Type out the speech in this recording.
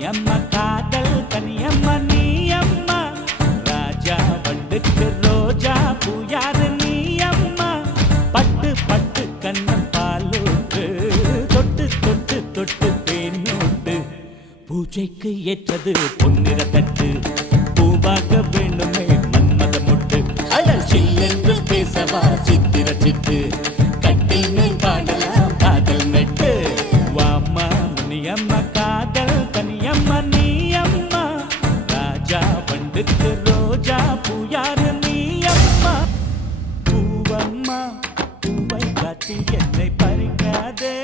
முனியம்மா காதல் கனியம்மா நீ அம்மா ராஜா வண்டுக்கு ரோஜா பூயாரு நீ அம்மா பட்டு பட்டு கண்ணம் பாலூட்டு தொட்டு தொட்டு தொட்டு தேனூட்டு பூஜைக்கு ஏற்றது பொன்னிற தட்டு பூவாக வேண்டுமே மன்மத முட்டு அழல் சில்லென்று பேசவா சித்திர சிட்டு கட்டில் மேல் பாடலாம் காதல் மெட்டு வாம்மா முனியம்மா காதல் கனியம்மா நீ அம்மா ராஜா வண்டுக்கு ரோஜா பூயாரு நீ அம்மா பூவம்மா பூவை காட்டி என்னை பறிக்காதே